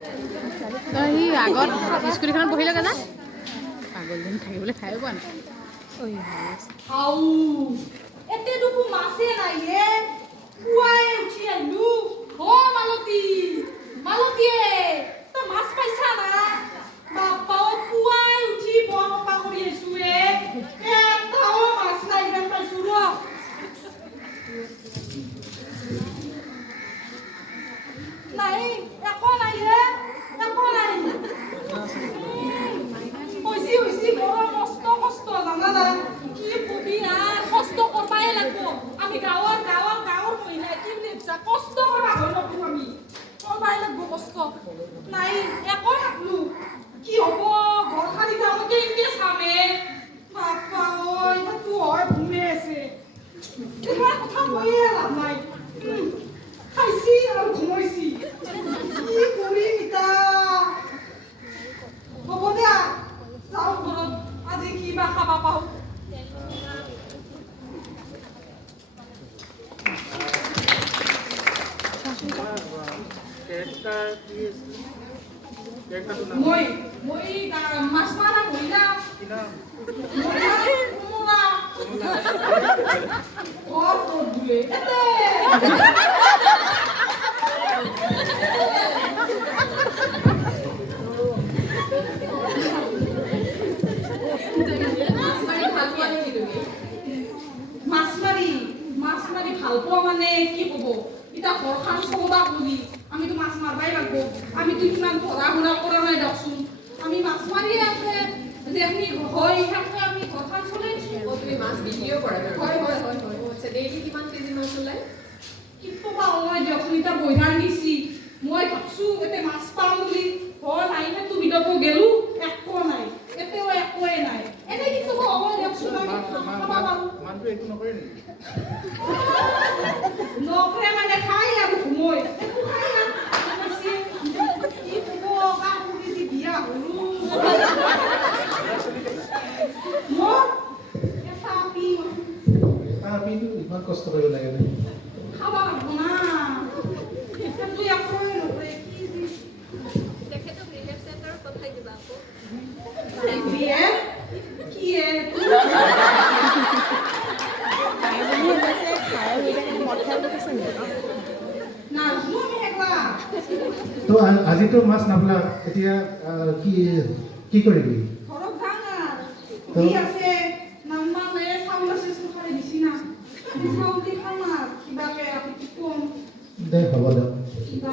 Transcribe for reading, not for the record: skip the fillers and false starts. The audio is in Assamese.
সি আগত স্কুটিখনত বহি লগে না পাগল দিন থাকিবলৈ খাই পোৱা নাই এতেটুকু মাছে নাই হে পুৱাই উঠি আহিলো অ মালতী মালতীয়ে তই মাছ পাইছা না বাপ্পা পুৱাই উঠি বনপা কৰি আছো এটাও মাছ নাই যেন পাইছো ৰ নাই একো নাই হে একো নাই হৈছি বৰ কষ্ট জানা না কি কবি আৰ কষ্ট কৰবাই লাগবো আমি গাঁৱৰ মহিলা কি নেপছা কষ্ট কৰা হৈ নকৰো আমি করবাই লাগবো কষ্ট নাই একো নাকলো কি হব ঘর খালি যাওঁতে ইনকে চামে বাপ্পা ঐ তো হয় ঘুমে আছে তোমাৰ কথা কৈয়ে লাভ নাই খাইছি আৰু ঘুমাইছি কি কৰিম ইতা হ'ব দিয়া যাওঁ ঘৰত আজি কিবা খাবা পাওঁ মই মাছ মাৰা মহিলা কোমোৰা মাছ মাৰি ভাল পোৱা মানে কি ক'ব এতিয়া ঘৰখন চলাবা বুলি আমিতো মাছ মাৰবাই লাগব আমিতো ইমান পঢ়া শুনা কৰা নাই দিয়কচোন আমি মাছ মাৰিয়ে আছে যেখিনি হয় সেনেকৈ আমি ঘৰখন চলাইছোঁ তুমি মাছ বিক্ৰীও কৰা হয় আচ্ছা ডেইলি কিমান কেজি মাছ ওলায় কিন্তু পাওঁ মই দিয়কচোন এতিয়া বইধাৰ নিছি মই ভাবছোঁ এতে মাছ পাম বুলি ঘৰ নাই সেইটো ভিতৰতো গেলোঁ একো নাই এতেও একোৱে নাই এনেই কিন্তু হ'ব দিয়কচোন আমি খাব পাৰোঁ মানুহটো একো নকৰে নেকি নকৰে মানে খাই আৰু ঘুমৈ একো খাই আৰু কি ক'ব কাপোৰ দি বিয়া হ'লো মোৰ এটা আপিটো ইমান কষ্ট কৰিব লাগে নে খাব লাগব না সেইটো একোৱে নকৰে কি তেখেতক ৰিলিফ চেণ্টাৰত পঠাই দিবা আকৌ দিয়ে কি নাজনো আমি একলা তো আজিতো মাছ নাপলা এতিয়া কি কৰিবি ঘৰত যাওঁ আৰু কি আছে নাম্বাৰ চাউল আছে চৰকাৰে দিছি না চাউল দি খাম আৰু কিবাকে আপুনি কম দে হ'ব দে কিবা